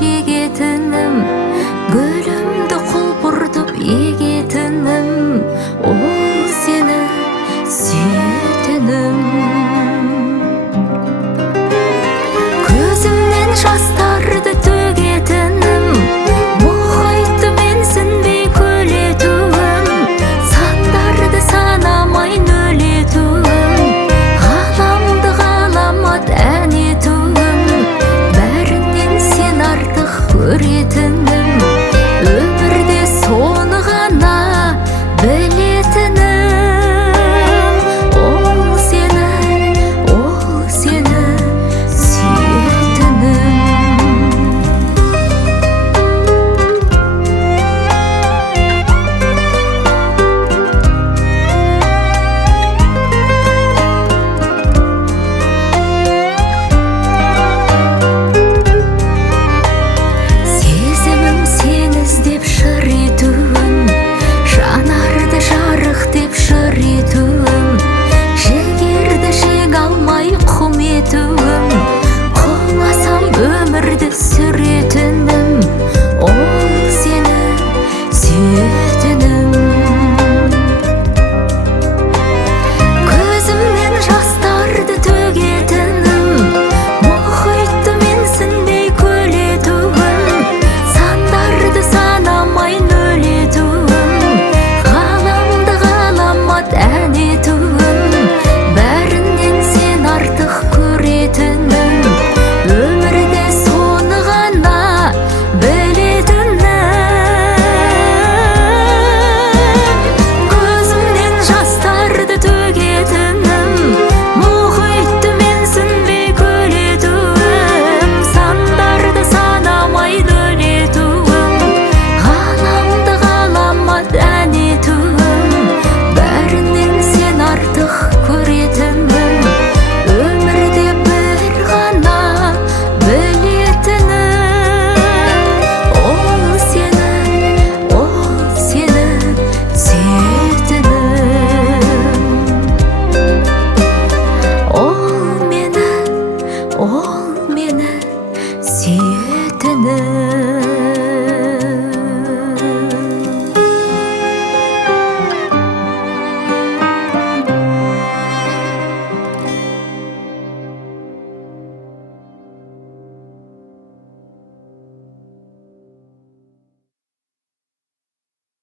шегетінім, гүлімді құлпыртып егетінім, ол сені сүйетінім. Көзімнен жастарды төгетінім, мұхайтты менсінбей көлетуім, сандарды санамай нөлетуім, ғаламды ғаламат ән етуім, бәрінен сен артық көретінім, өмірде соны ғана білетінім, ол сені сүйетінім. Сезімім сені іздеп шыр етуім, жанарды жарық деп жыр етуім, жігерді жеге алмай құм етуім, құласам өмірді сүр